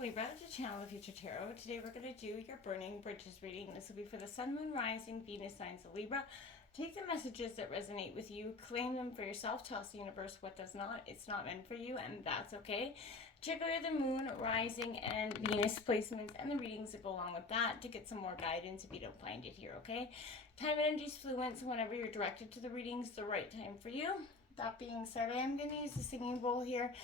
Libra to channel the Future Tarot. Today we're going to do your Burning Bridges reading. This will be for the Sun, Moon, Rising, Venus signs of Libra. Take the messages that resonate with you, claim them for yourself, tell the universe what does not. It's not meant for you, and that's okay. Check out the Moon, Rising, and Venus placements and the readings that go along with that to get some more guidance if you don't find it here, okay? Time and energy is fluent, so whenever you're directed to the readings, the right time for you. That being said, I am going to use the singing bowl here.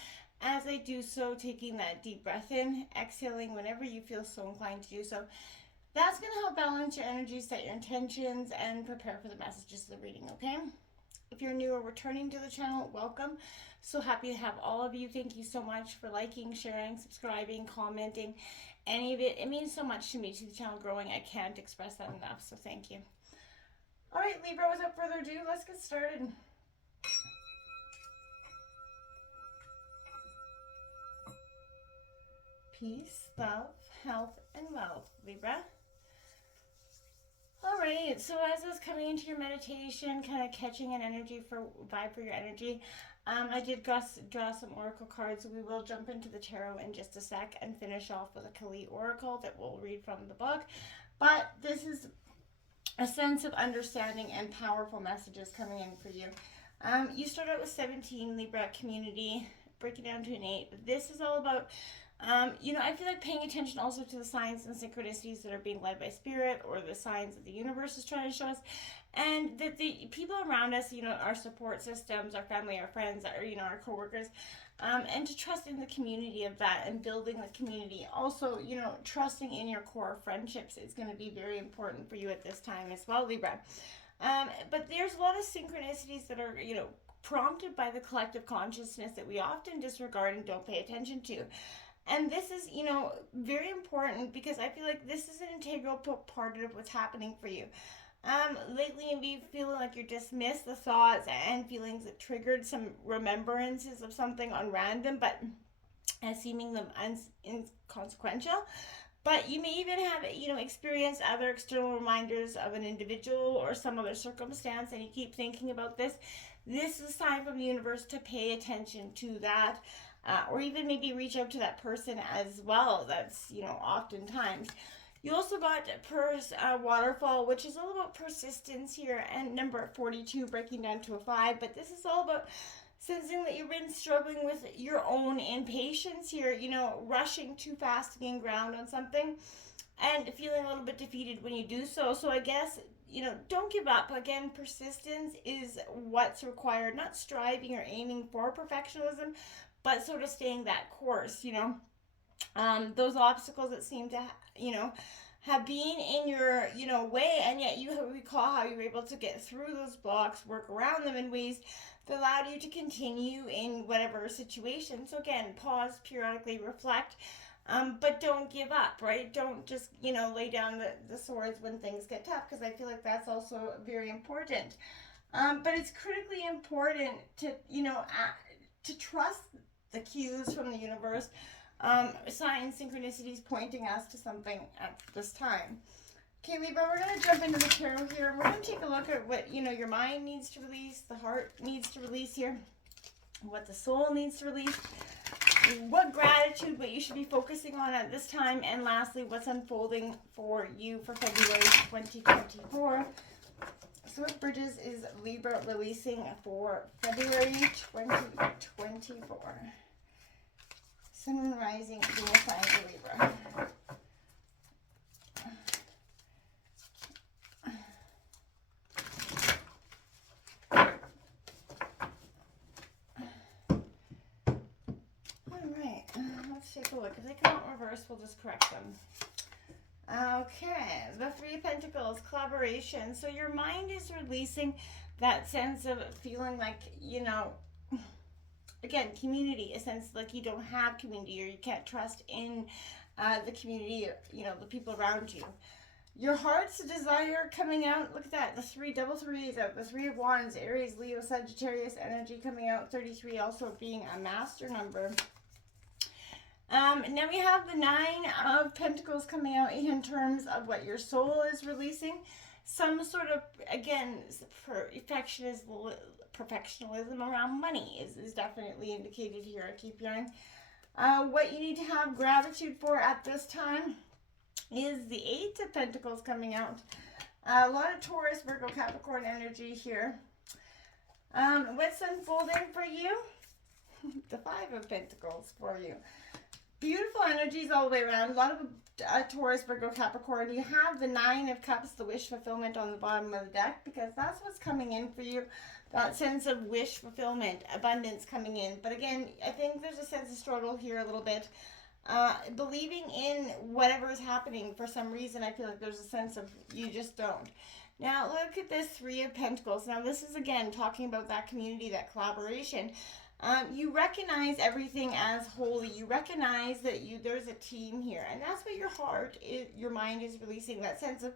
As I do so, taking that deep breath in, exhaling whenever you feel so inclined to do so. That's going to help balance your energy, set your intentions, and prepare for the messages of the reading, okay? If you're new or returning to the channel, welcome. So happy to have all of you. Thank you so much for liking, sharing, subscribing, commenting, any of it. It means so much to me, to the channel growing. I can't express that enough, so thank you. All right, Libra, without further ado, let's get started. Peace, love, health, and wealth, Libra. All right, so as I was coming into your meditation, kind of catching an energy vibe for your energy, I did draw some oracle cards. We will jump into the tarot in just a sec and finish off with a Kali oracle that we'll read from the book. But this is a sense of understanding and powerful messages coming in for you. You start out with 17, Libra community, break it down to an 8. This is all about I feel like paying attention also to the signs and synchronicities that are being led by spirit, or the signs that the universe is trying to show us, and that the people around us, our support systems, our family, our friends, our coworkers, and to trust in the community of that and building the community. Also, trusting in your core friendships is going to be very important for you at this time as well, Libra. But there's a lot of synchronicities that are, prompted by the collective consciousness that we often disregard and don't pay attention to. And this is, very important, because I feel like this is an integral part of what's happening for you. Lately, you feeling like you're dismissed the thoughts and feelings that triggered some remembrances of something on random, but as seeming them inconsequential. But you may even have, experienced other external reminders of an individual or some other circumstance, and you keep thinking about this. This is a sign from the universe to pay attention to that. Or even maybe reach out to that person as well. That's, oftentimes. You also got waterfall, which is all about persistence here, and number 42 breaking down to a 5. But this is all about sensing that you've been struggling with your own impatience here, rushing too fast to gain ground on something, and feeling a little bit defeated when you do so. So I guess, don't give up. Again, persistence is what's required, not striving or aiming for perfectionism, but sort of staying that course, those obstacles that seem to, have been in your, way, and yet you recall how you were able to get through those blocks, work around them in ways that allowed you to continue in whatever situation. So again, pause, periodically reflect, but don't give up, right? Don't just, lay down the swords when things get tough, because I feel like that's also very important. But it's critically important to, to trust the cues from the universe, signs, synchronicities pointing us to something at this time. Okay, Libra, we're going to jump into the tarot here. We're going to take a look at what, your mind needs to release, the heart needs to release here, what the soul needs to release, what gratitude, what you should be focusing on at this time, and lastly, what's unfolding for you for February 2024. So what bridges is Libra releasing for February 2024? Sun, Moon, Rising, Venus signs of Libra. Alright, let's take a look. If they come out in reverse, we'll just correct them. Okay, the Three of Pentacles, collaboration. So your mind is releasing that sense of feeling like, again, community, a sense like you don't have community, or you can't trust in the community, the people around you. Your heart's desire coming out. Look at that, the double threes out, the Three of Wands, Aries, Leo, Sagittarius energy coming out, 33 also being a master number. Now we have the Nine of Pentacles coming out in terms of what your soul is releasing. Some sort of, again, perfectionism around money is definitely indicated here. I keep hearing. What you need to have gratitude for at this time is the Eight of Pentacles coming out. A lot of Taurus, Virgo, Capricorn energy here. What's unfolding for you? The Five of Pentacles for you. Beautiful energies all the way around. A lot of Taurus, Virgo, Capricorn. You have the Nine of Cups, the wish fulfillment on the bottom of the deck, because that's what's coming in for you. That sense of wish fulfillment, abundance coming in. But again, I think there's a sense of struggle here a little bit. Believing in whatever is happening for some reason, I feel like there's a sense of you just don't. Now, look at this Three of Pentacles. Now, this is, again, talking about that community, that collaboration. You recognize everything as holy. You recognize that there's a team here. And that's what your heart, your mind is releasing. That sense of,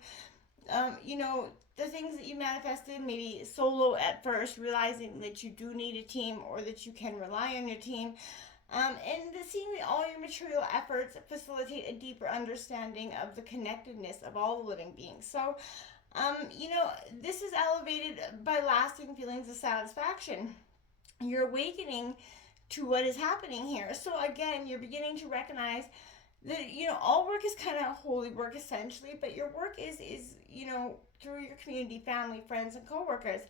the things that you manifested, maybe solo at first, realizing that you do need a team or that you can rely on your team. And seeing that all your material efforts facilitate a deeper understanding of the connectedness of all the living beings. So, this is elevated by lasting feelings of satisfaction. You're awakening to what is happening here. So again, you're beginning to recognize that, all work is kind of holy work essentially, but your work is through your community, family, friends, and coworkers.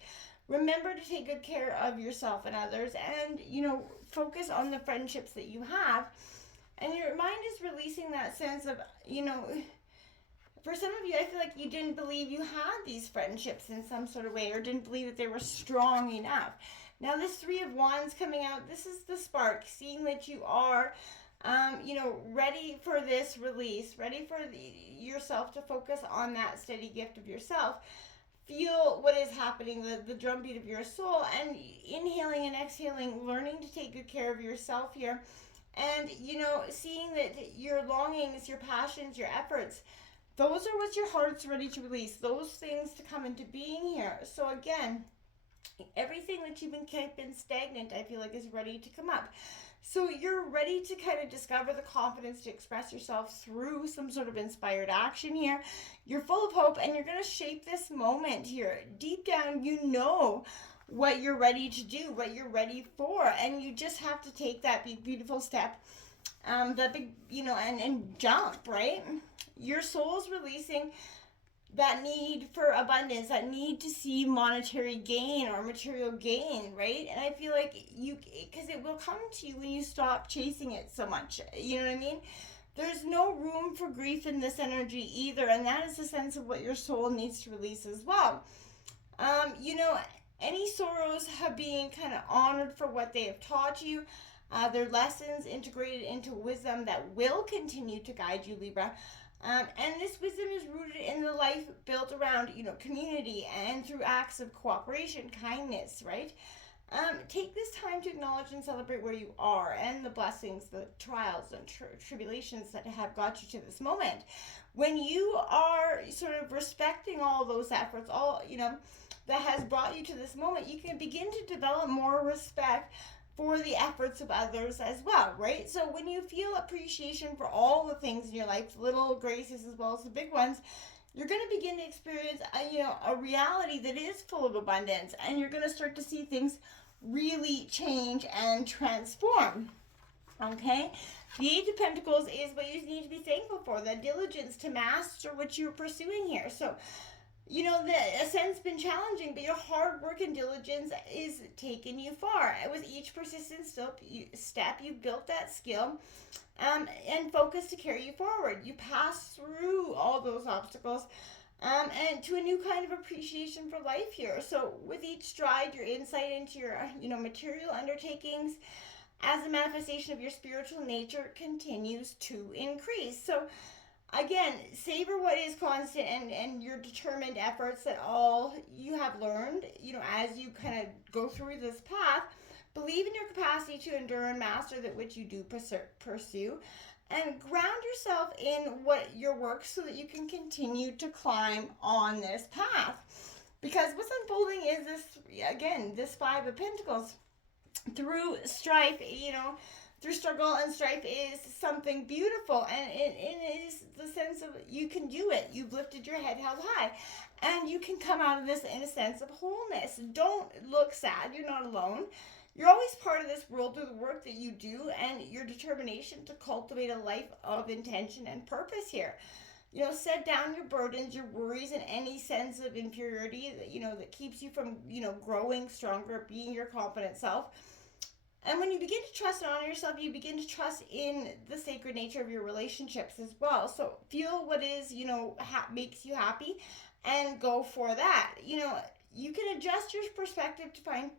Remember to take good care of yourself and others, and, focus on the friendships that you have. And your mind is releasing that sense of, for some of you, I feel like you didn't believe you had these friendships in some sort of way, or didn't believe that they were strong enough. Now, this Three of Wands coming out, this is the spark, seeing that you are, ready for this release, ready for yourself to focus on that steady gift of yourself. Feel what is happening, the drumbeat of your soul, and inhaling and exhaling, learning to take good care of yourself here. And, seeing that your longings, your passions, your efforts, those are what your heart's ready to release, those things to come into being here. So again, everything that you've been keeping stagnant, I feel like, is ready to come up. So you're ready to kind of discover the confidence to express yourself through some sort of inspired action here. You're full of hope, and you're going to shape this moment here. Deep down, you know what you're ready to do, what you're ready for, and you just have to take that big, beautiful step, that big, and jump, right? Your soul's releasing that need for abundance, that need to see monetary gain or material gain, right? And I feel like because it will come to you when you stop chasing it so much. You know what I mean? There's no room for grief in this energy either, and that is the sense of what your soul needs to release as well. Any sorrows have been kind of honored for what they have taught you. Their lessons integrated into wisdom that will continue to guide you, Libra. And this wisdom is rooted in the life built around, community and through acts of cooperation, kindness, right? Take this time to acknowledge and celebrate where you are and the blessings, the trials and tribulations that have got you to this moment. When you are sort of respecting all those efforts, that has brought you to this moment, you can begin to develop more respect for the efforts of others as well, right? So when you feel appreciation for all the things in your life, the little graces as well as the big ones, you're going to begin to experience a reality that is full of abundance, and you're going to start to see things really change and transform. Okay? The Eight of Pentacles is what you need to be thankful for, the diligence to master what you're pursuing here. So the ascent's been challenging, but your hard work and diligence is taking you far. With each persistent step, you've built that skill and focus to carry you forward. You pass through all those obstacles and to a new kind of appreciation for life here. So with each stride, your insight into your material undertakings as a manifestation of your spiritual nature continues to increase. So again, savor what is constant and your determined efforts that all you have learned, as you kind of go through this path. Believe in your capacity to endure and master that which you do pursue. And ground yourself in what your work so that you can continue to climb on this path. Because what's unfolding is this Five of Pentacles. Through strife, through struggle and strife is something beautiful, and it is the sense of you can do it. You've lifted your head held high, and you can come out of this in a sense of wholeness. Don't look sad. You're not alone. You're always part of this world through the work that you do and your determination to cultivate a life of intention and purpose here. Set down your burdens, your worries, and any sense of inferiority that that keeps you from growing stronger, being your confident self. And when you begin to trust and honor yourself, you begin to trust in the sacred nature of your relationships as well. So feel what is makes you happy, and go for that. You can adjust your perspective to find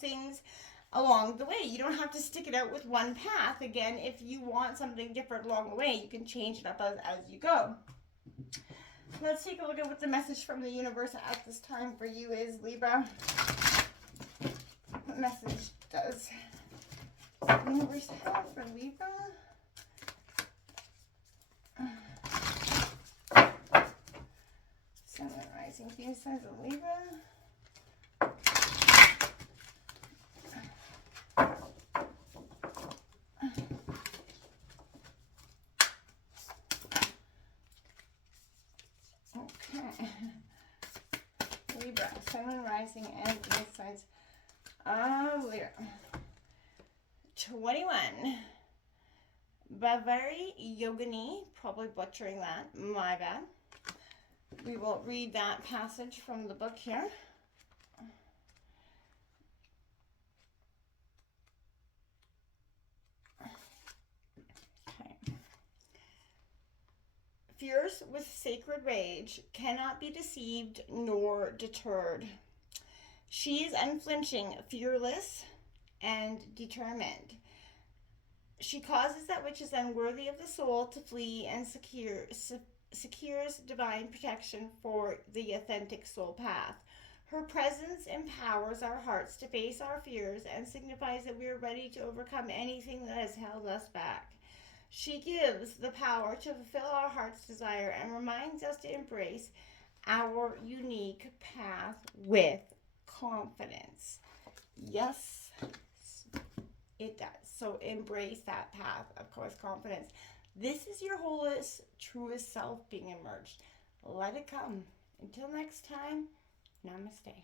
things along the way. You don't have to stick it out with one path. Again, if you want something different along the way, you can change it up as you go. Let's take a look at what the message from the universe at this time for you is, Libra. What message does the universe have for Libra? Sun and rising, Venus signs of Libra. Libra, Sun, Rising, and Venus signs of Libra. 21. Bavari Yogini, probably butchering that, my bad. We will read that passage from the book here. Fierce with sacred rage, cannot be deceived nor deterred. She is unflinching, fearless, and determined. She causes that which is unworthy of the soul to flee and secures divine protection for the authentic soul path. Her presence empowers our hearts to face our fears and signifies that we are ready to overcome anything that has held us back. She gives the power to fulfill our heart's desire and reminds us to embrace our unique path with confidence. Yes, it does. So embrace that path of course, confidence. This is your wholest, truest self being emerged. Let it come. Until next time, namaste.